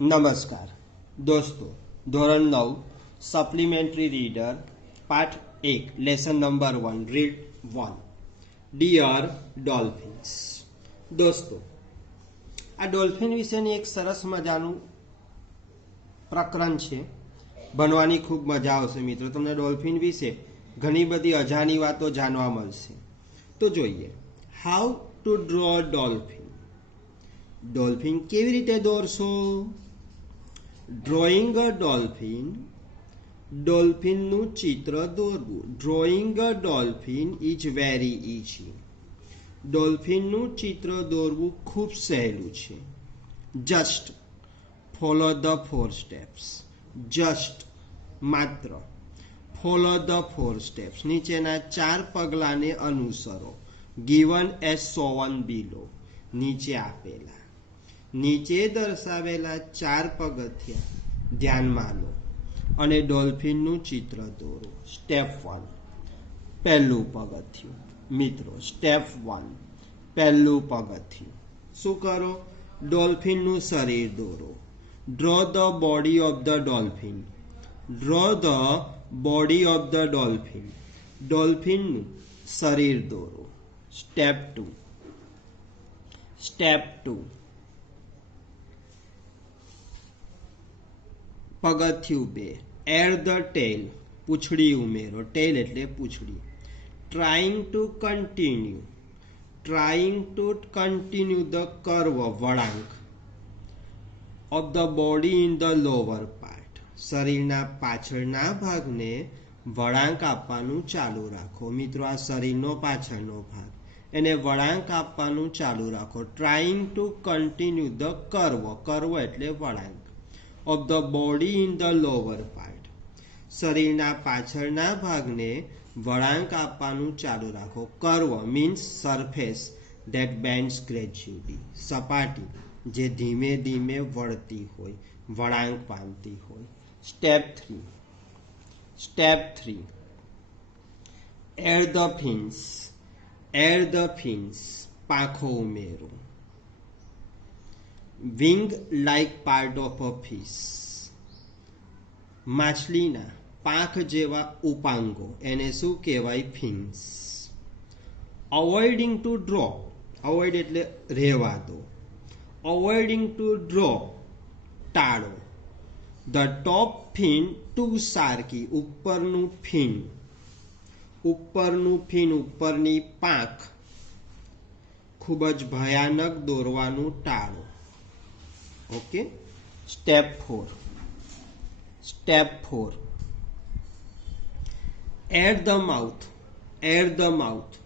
नमस्कार दोस्तों, धोरण 9 सप्लीमेंट्री रीडर पाठ 1 lesson number 1 read 1 dear dolphins. दोस्तों, आ डॉल्फिन विशेनी एक सरस मजाનું પ્રકરણ છે। ભણવાની ખૂબ મજા આવશે મિત્રો। તમને ડોલ્ફિન વિશે ઘણી બધી અજાણી વાતો જાણવા મળશે। તો જોઈએ, how to draw dolphin. Dolphin કેવી રીતે દોરશો? ડ્રોઈંગ અ ડોલ્ફિન, ડોલ્ફિનનું ચિત્ર દોરવું। Drawing a dolphin is very easy. ડોલ્ફિનનું ચિત્ર દોરવું ખૂબ સહેલું છે। Just follow the 4 steps. Just માત્ર ફોલો ધ 4 સ્ટેપ્સ, નીચેના 4 પગલાને અનુસરો। ગિવન એઝ શોવન બિલો, નીચે આપેલા। નીચે દર્શાવેલા 4 પગથિયા ધ્યાનમાં લો અને ડોલ્ફિનનું ચિત્ર દોરો। સ્ટેપ 1, પહેલું પગથિયું મિત્રો। સ્ટેપ 1, પહેલું પગથિયું શું કરો? ડોલ્ફિનનું શરીર દોરો। Draw the body of the dolphin. Draw the body of the dolphin, ડોલ્ફિનનું શરીર દોરો। સ્ટેપ 2, સ્ટેપ 2, પગથિયું 2, એડ ધ ટેલ, પૂંછડી ઉમેરો। ટેલ એટલે પૂંછડી। Trying to continue, trying to continue the curve, વળાંક of the body in the lower part, શરીરના પાછળના ભાગને વળાંક આપવાનું ચાલુ રાખો। મિત્રો, આ શરીરનો પાછળનો ભાગ, એને વળાંક આપવાનું ચાલુ રાખો। Trying to continue the curve, curve એટલે વળાંક of the body in the lower part, શરીરના પાછળના ભાગને વળાંક આપવાનું ચાલુ રાખો। Curve means surface that bends gradually, સપાટી જે ધીમે ધીમે વળતી હોય, વળાંક પામતી હોય। Step 3, step 3, add the fins, add the fins, પાંખો ઉમેરો। Wing like part of a fish, માછલીના પાંખ જેવા ઉપાંગો, એને શું કહેવાય? Fins. Avoiding to draw, avoid એટલે રહેવા દો। અવોઇડિંગ ટુ ડ્રો, ટાળો। The top fin two Sharqi, ઉપરનું ફિન, ઉપરનું ફિન, ઉપરની પાંખ ખૂબ જ ભયાનક દોરવાનું ટાળો। Okay. Step 4, step 4, add the mouth, add the mouth,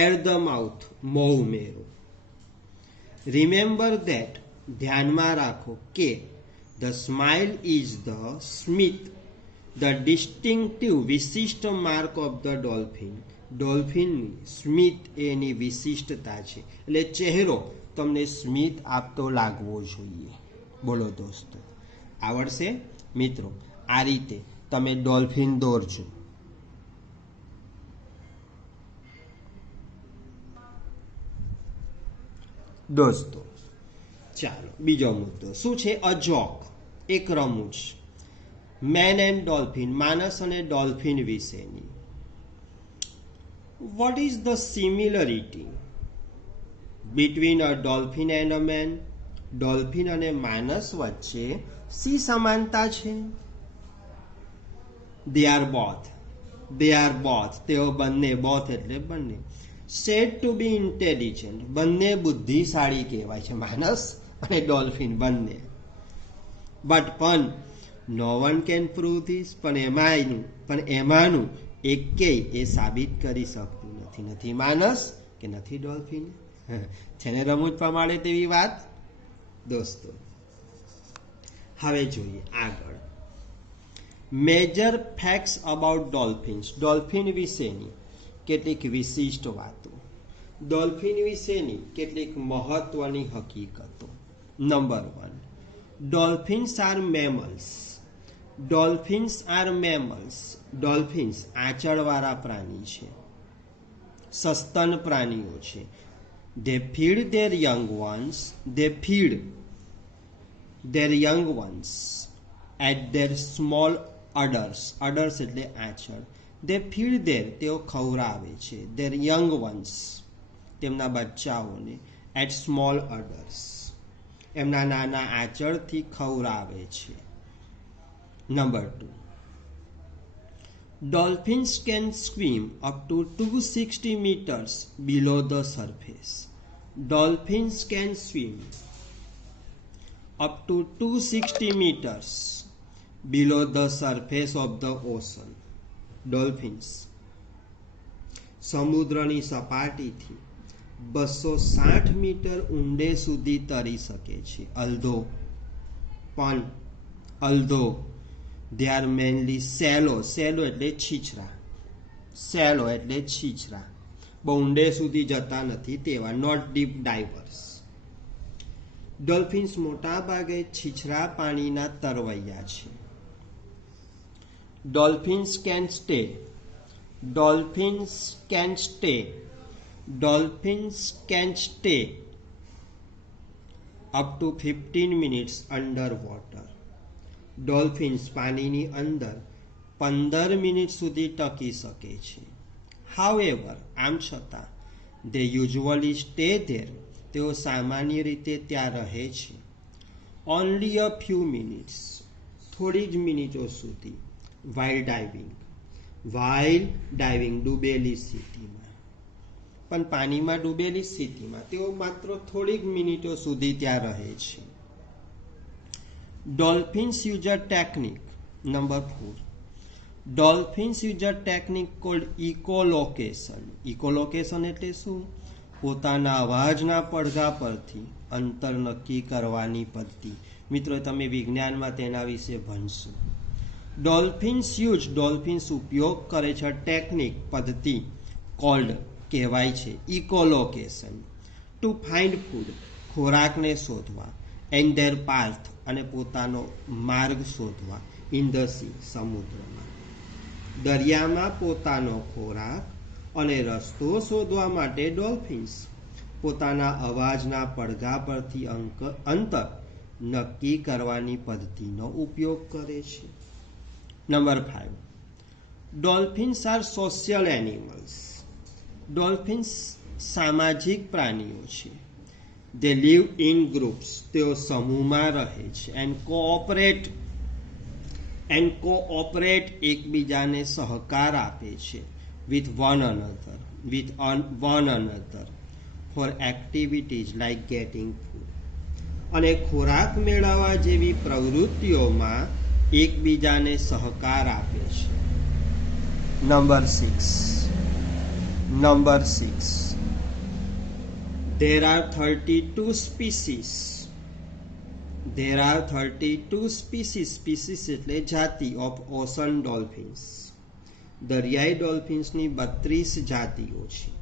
add the mouth, મોં ઉમેરો। રિમેમ્બર ધેટ, ધ્યાનમાં રાખો કે ધ સ્માઇલ ઇઝ ધ સ્મિત, ધ ડિસ્ટિંક્ટિવ, વિશિષ્ટ માર્ક ઓફ ધ ડોલ્ફિન, ડોલ્ફિનની સ્મિત એની વિશિષ્ટતા છે, એટલે ચહેરો તમને સ્મિત આપતો લાગવો જોઈએ। બોલો દોસ્તો, આવડશે? મિત્રો, આ રીતે તમે ડોલ્ફિન દોરજો। દોસ્તો, ચાલો બીજો મુદ્દો શું છે? અ જોક, એક રમૂજ। મેન એન્ડ ડોલ્ફિન, માણસ અને ડોલ્ફિન વિશેની। What is the similarity between a dolphin and a man? Dolphin અને માણસ વચ્ચે શી સમાનતા છે? They are both, they are both, તેઓ બંને, બોથ એટલે બંને, સેડ ટુ બી ઇન્ટેલિજન્ટ, બંને બુદ્ધિશાળી કહેવાય છે, માણસ અને ડોલ્ફિન બંને। બટ પણ નો વન કેન પ્રૂવ ધીસ, પણ એમાંનું એકેય એ સાબિત કરી શકતું નથી, નથી માણસ કે નથી ડોલ્ફિન। છે ને રમૂજ પ્રમાણે તેવી વાત? દોસ્તો, હવે જોઈએ આગળ। Major facts about dolphins, dolphin વિશેની કેટલીક વિશિષ્ટ વાતો, ડોલ્ફિન વિશેની કેટલીક મહત્વની હકીકતો। Number 1, dolphins are mammals, dolphins are mammals, dolphins આંચળવાળા પ્રાણી છે, સસ્તન પ્રાણીઓ છે। They feed their young ones, they feed their young ones at their small udders. Udders એટલે આંચળ. They feed their, તેઓ ખવડાવે છે, their young ones, તેમના બચ્ચાઓને, at small udders, એમના નાના આંચળથી ખવડાવે છે. Number 2. Dolphins can swim up to 260 meters below the surface. Dolphins can swim up to 260 meters below the surface of the ocean. Dolphins સમુદ્રની સપાટીથી 260 મીટર ઊંડે સુધી તરી શકે છે. although they are mainly shallow એટલે છીછરા, shallow એટલે છીછરા, બહુ ઊંડે સુધી જતા નથી તેવા, not deep divers. ડોલ્ફિન્સ મોટા ભાગે છીછરા પાણીના તરવૈયા છે. Dolphins can stay up to 15 minutes underwater. Dolphins પાણીની અંદર 15 મિનિટ સુધી ટકી શકે છે. However, આમ છતાં they usually stay there, તેઓ સામાન્ય રીતે ત્યાં રહે છે. Only a few minutes, થોડી જ મિનિટો સુધી. while diving ડૂબેલી સ્થિતિમાં, પણ પાણીમાં ડૂબેલી સ્થિતિમાં તેઓ માત્ર થોડીક મિનિટો સુધી ત્યાં રહે છે. Dolphins use a technique. Number 4. Dolphins use a technique called echolocation. Echolocation એટલે શું? પોતાના અવાજના પડઘા પરથી અંતર નક્કી કરવાની પદ્ધતિ. મિત્રો તમે વિજ્ઞાનમાં તેના વિશે ભણશો. ડોલ્ફિન્સ ઉપયોગ કરે છે ટેકનિક, પદ્ધતિ, કોલ્ડ કહેવાય છે, ઇકોલોકેશન, ટુ ફાઇન્ડ ફૂડ, ખોરાકને શોધવા, એન્ડ ધેર પાથ, અને પોતાનો માર્ગ શોધવા, ઇન ધ સી, સમુદ્રમાં. દરિયામાં પોતાનો ખોરાક અને રસ્તો શોધવા માટે ડોલ્ફિન્સ પોતાના અવાજના પડઘા પરથી અંતર નક્કી કરવાની પદ્ધતિનો ઉપયોગ કરે છે. Number 5. Dolphins are social animals. Dolphins સામાજિક પ્રાણીઓ છે. They live in groups, તેઓ સમૂહમાં રહે છે. and cooperate એકબીજાને સહકાર આપે છે. with one another for activities like getting food, અને ખોરાક મેળવવા જેવી પ્રવૃત્તિઓમાં એકબીજાને સહકાર આપે છે. Number 6. There are 32 species. Species એટલે જાતિ of ocean dolphins. દરિયાઈ ડોલ્ફિન્સની 32 જાતિઓ છે.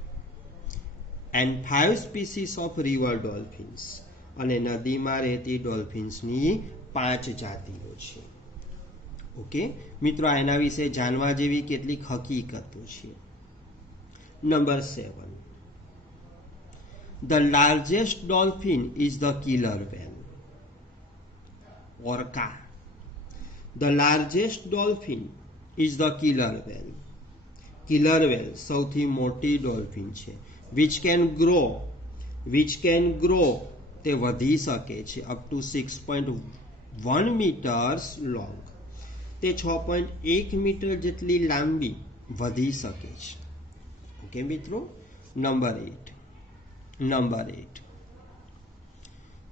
and 5 species of river dolphins. અને નદીમાં રહેતી ડોલ્ફિન્સની 5 જાતિઓ છે. ઓકે મિત્રો, એના વિશે જાણવા જેવી કેટલીક હકીકતો છે. Number 7. The largest dolphin is the killer whale. Orca. The largest dolphin is the killer whale. Killer whale સૌથી મોટી ડોલ્ફિન છે. which can grow તે વધી શકે છે up to 6.1 meters long. તે 6.1 મીટર જેટલી લાંબી વધી શકે છે. ઓકે મિત્રો. Number 8.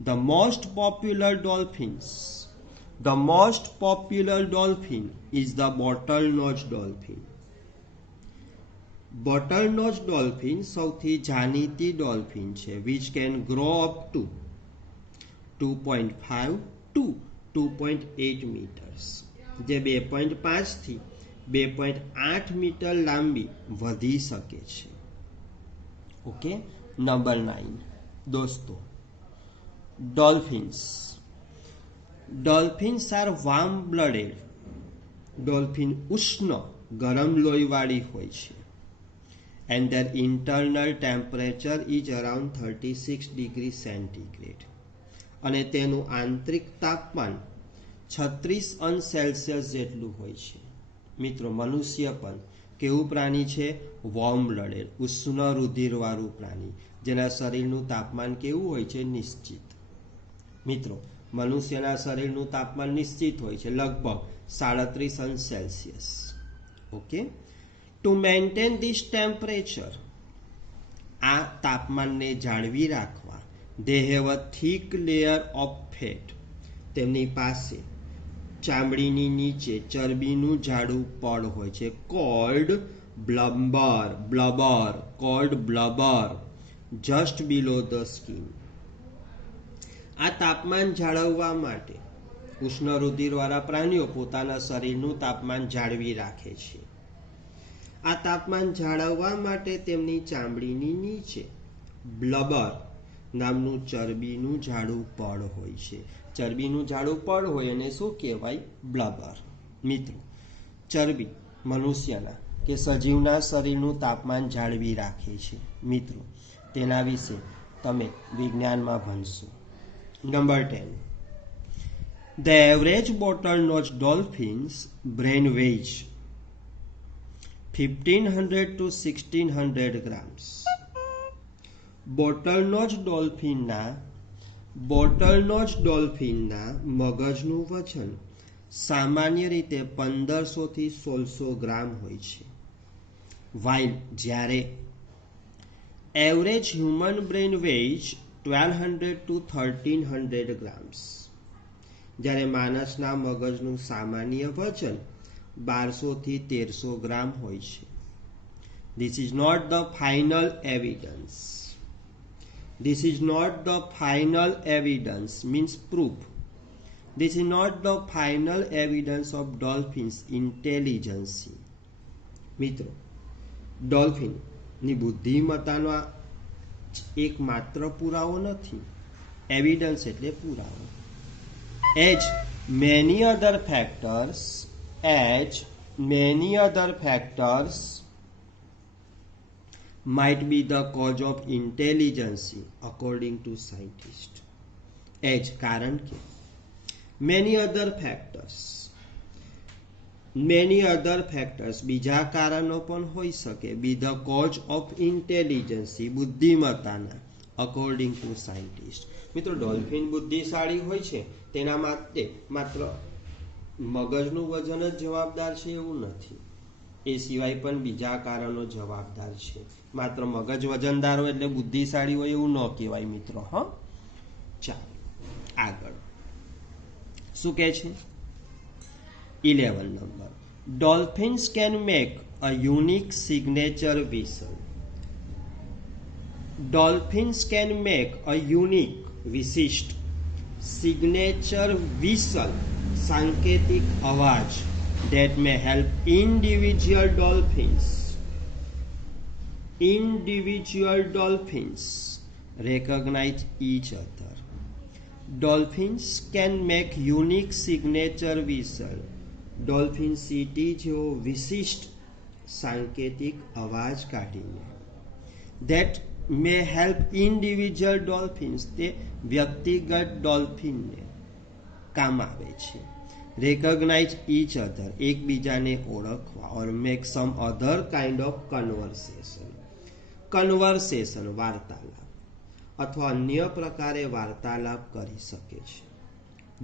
The most popular dolphin is the bottlenose dolphin. Bottlenose dolphin સૌથી જાણીતી ડોલ્ફિન છે. which can grow up to 2.5 to 2.8 meters. જે 2.5 થી 2.8 મીટર લાંબી વધી શકે છે. ઓકે. નંબર 9 દોસ્તો, dolphins R warm blooded. Dolphin ઉષ્ણ ગરમ લોહીવાળી હોય છે. and their internal temperature is around 36 degrees centigrade. અને તેનું આંતરિક તાપમાન 36 અંશ સેલ્સિયસ જેટલું હોય છે. મિત્રો, મનુષ્ય પણ કેવું પ્રાણી છે? વોર્મ બ્લડેડ, ઉષ્ણ રુધિરવાળું પ્રાણી, જેના શરીરનું તાપમાન કેવું હોય છે? નિશ્ચિત. મિત્રો, મનુષ્યના શરીરનું તાપમાન નિશ્ચિત હોય છે, લગભગ 37 અંશ Celsius. Okay. To maintain this temperature, આ તાપમાનને જાળવી રાખવા, they have a thick layer of fat, તેમની પાસે ચામડીની નીચે ચરબીનું જાડું પડ હોય છે, called blubber, just below the skin. આ તાપમાન જાળવવા માટે ઉષ્ણ રુધિરવાળા પ્રાણીઓ પોતાના શરીરનું તાપમાન જાળવી રાખે છે. આ તાપમાન જાળવવા માટે તેમની ચામડીની નીચે બ્લબર નામનું ચરબીનું જાડું પડ હોય છે. ચરબીનું જાડું પડ હોય એને શું કહેવાય? બ્લબર. મિત્રો, ચરબી મનુષ્યના કે સજીવના શરીરનું તાપમાન જાળવી રાખે છે. મિત્રો, તેના વિશે તમે વિજ્ઞાનમાં ભણશો. Number 10. The average bottlenose dolphin's brain weighs 1500 to 1600 grams. બોટલનોઝ ડોલ્ફિનના મગજનું વજન સામાન્ય રીતે 1500 થી 1600 ગ્રામ હોય છે. while જ્યારે average human brain વેઇઝ 1200 to 1300 grams. જ્યારે માણસના મગજનું સામાન્ય વજન 1200 થી 1300 ગ્રામ હોય છે. This is not the final evidence. This is not the final evidence, means proof. This is not the final evidence of dolphins' intelligence. મિત્રો, ડોલ્ફિનની બુદ્ધિમત્તાનો એક માત્ર પુરાવો નથી. એવિડન્સ એટલે પુરાવો. As many other factors might be the cause of intelligence according to scientists. કારણ કે many other factors બીજા કારણો પણ હોઈ શકે. be the cause of intelligence, બુદ્ધિમત્તાના, according to scientists. મિત્રો, ડોલ્ફિન બુદ્ધિશાળી હોય છે તેના માટે માત્ર મગજનું વજન જ જવાબદાર છે એવું નથી. એ સિવાય પણ બીજા કારણો જવાબદાર છે. માત્ર મગજ વજનદાર હોય એટલે બુદ્ધિશાળી હોય એવું ન કહેવાય મિત્રો. ચાલો આગળ શું કહે છે? 11 number. Dolphins can make a unique signature whistle. Dolphins can make a unique, વિશિષ્ટ, signature whistle, સાંકેતિક અવાજ, that may help individual dolphins recognize each other. Dolphins can make unique signature whistle. Dolphin સીટી જેવો વિશિષ્ટ સાંકેતિક અવાજ કાઢીને that may help individual dolphins, તે વ્યક્તિગત ડોલ્ફિનને કામ આવે છે. recognize each other, એકબીજાને ઓળખવા, or make some other kind of conversation, વાર્તાલાપ અથવા અન્ય પ્રકારે વાર્તાલાપ કરી શકે છે.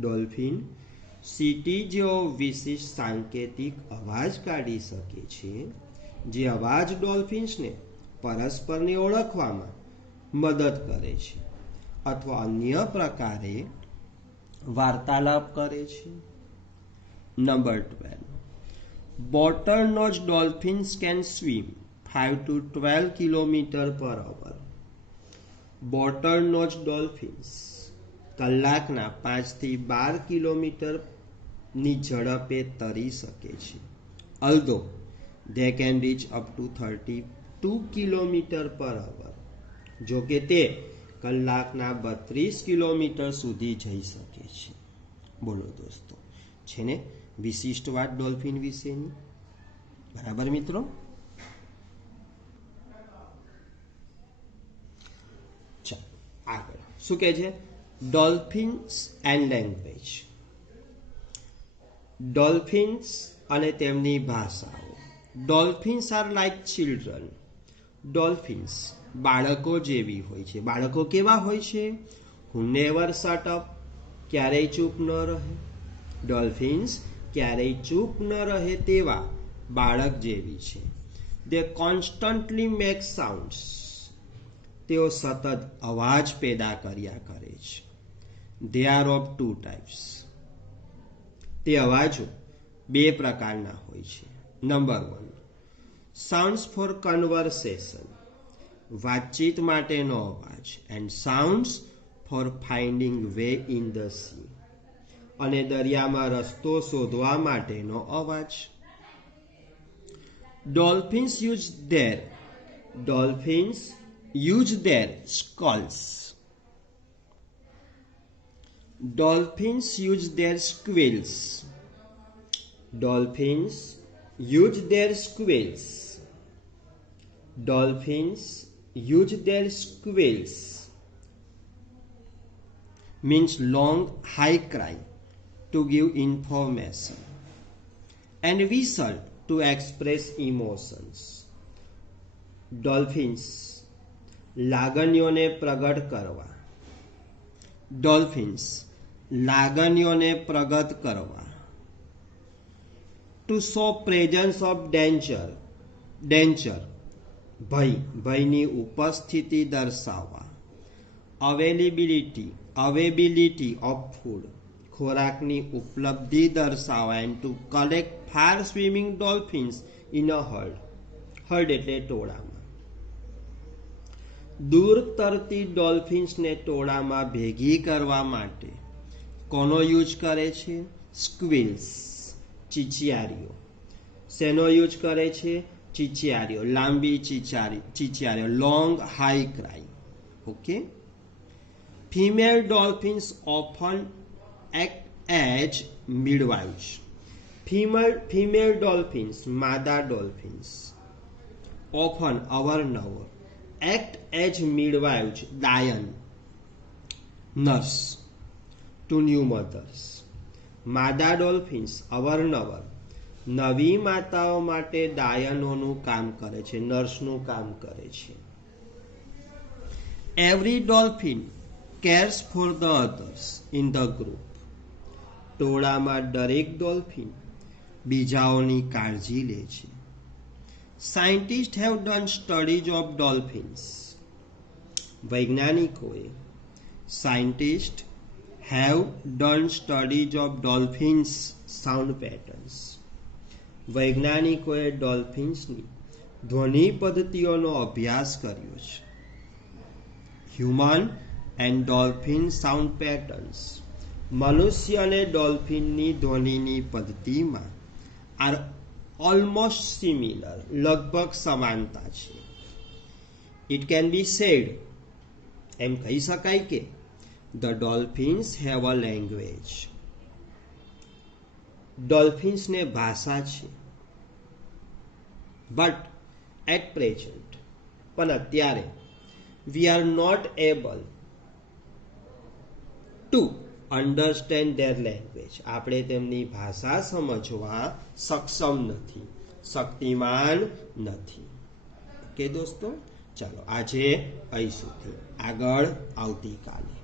ડોલ્ફિન સીટી જેવો વિશિષ્ટ સાંકેતિક અવાજ કાઢી શકે છે, જે અવાજ ડોલ્ફિન્સને પરસ્પરને ઓળખવામાં મદદ કરે છે અથવા અન્ય પ્રકારે વાર્તાલાપ કરે છે. Number 12. Bottlenose dolphins can swim 5 to 12 km/h. Bottlenose dolphins કલાકના 5 થી 12 કિલોમીટરની ઝડપે તરી શકે છે. although they can reach up to 32 km/h. જો કે તે કલાકના 32 કિલોમીટર સુધી જઈ શકે છે. બોલો દોસ્તો, છે ને વિશિષ્ટ વાત ડોલ્ફિન વિશેની? બરાબર મિત્રો? ચાલો આગળ શું કહે છે? Dolphins and language. ડોલ્ફિન્સ અને તેમની ભાષાઓ. Dolphins are like children. Dolphins બાળકો જેવી હોય છે. બાળકો કેવા હોય છે? હુ નેવર શટ અપ, ક્યારેય ચૂપ ન રહે. ડોલ્ફિન્સ ક્યારેય ચૂપ ન રહે તેવા બાળક જેવી છે. They constantly make sounds. તેઓ સતત અવાજ પેદા કર્યા કરે છે. They are of two types. તે અવાજો બે પ્રકારના હોય છે. નંબર 1, સાઉન્ડ્સ ફોર કન્વર્સેશન, વાતચીત માટેનો અવાજ. And sounds for finding way in the sea, અને દરિયામાં રસ્તો શોધવા માટેનો અવાજ. Dolphins use their skulls. Dolphins use their squeals. Dolphins use their squeals. Dolphins use their squeals. Means long high cry to give information, and whistle to express emotions. Dolphins લાગણીઓને પ્રગટ કરવા. Dolphins લાગણીઓને પ્રગટ કરવા. To show presence of danger, ભયની ઉપસ્થિતિ દર્શાવવા. Availability of food, ખોરાકની ઉપલબ્ધિ દર્શાવવા. And to collect far swimming dolphins in a herd એટલે ટોળામાં. દૂર તરતી ડોલ્ફિન્સને ટોળામાં ભેગી કરવા માટે કોનો યુઝ કરે છે? સ્ક્વિલ્સ, ચીચિયારીઓ. શેનો યુઝ કરે છે? ચીચિયારીઓ, લાંબી ચીચિયારીઓ, long high cry. Okay. Female dolphins often act as midwives. Female dolphins, માદા ડોલ્ફિન્સ, ઓફન અવારનવાર એક્ટ એજ મિડવાઇફ્સ, દાયન, નર્સ ટુ ન્યૂ મધર્સ. માદા ડોલ્ફિન્સ અવારનવાર નવી માતાઓ માટે દાયનોનું કામ કરે છે, નર્સનું કામ કરે છે. Every dolphin cares for the others in the group. ટોળામાં દરેક ડોલ્ફિન બીજાઓની કાળજી લે છે. Scientist have done studies of dolphins. વૈજ્ઞાનિકોએ scientist have done studies of dolphins sound patterns. વૈજ્ઞાનિકોએ ડોલ્ફિન્સની ધ્વનિ પદ્ધતિઓનો અભ્યાસ કર્યો છે. Human and dolphin sound patterns. મનુષ્ય અને ડોલ્ફિનની ધ્વનિની પદ્ધતિમાં આર ઓલમોસ્ટ સિમિલર, લગભગ સમાનતા છે. ઇટ કેન બી સેડ, એમ કહી શકાય કે The dolphins have a language. ડોલ્ફિન્સને ભાષા છે. બટ એટ પ્રેઝન્ટ, પણ અત્યારે we are not able to understand their language. આપણે તેમની ભાષા સમજવા સક્ષમ નથી, શક્તિમાન નથી. ઓકે દોસ્તો, ચાલો આજે અહીં સુધી, આગળ આવતીકાલે.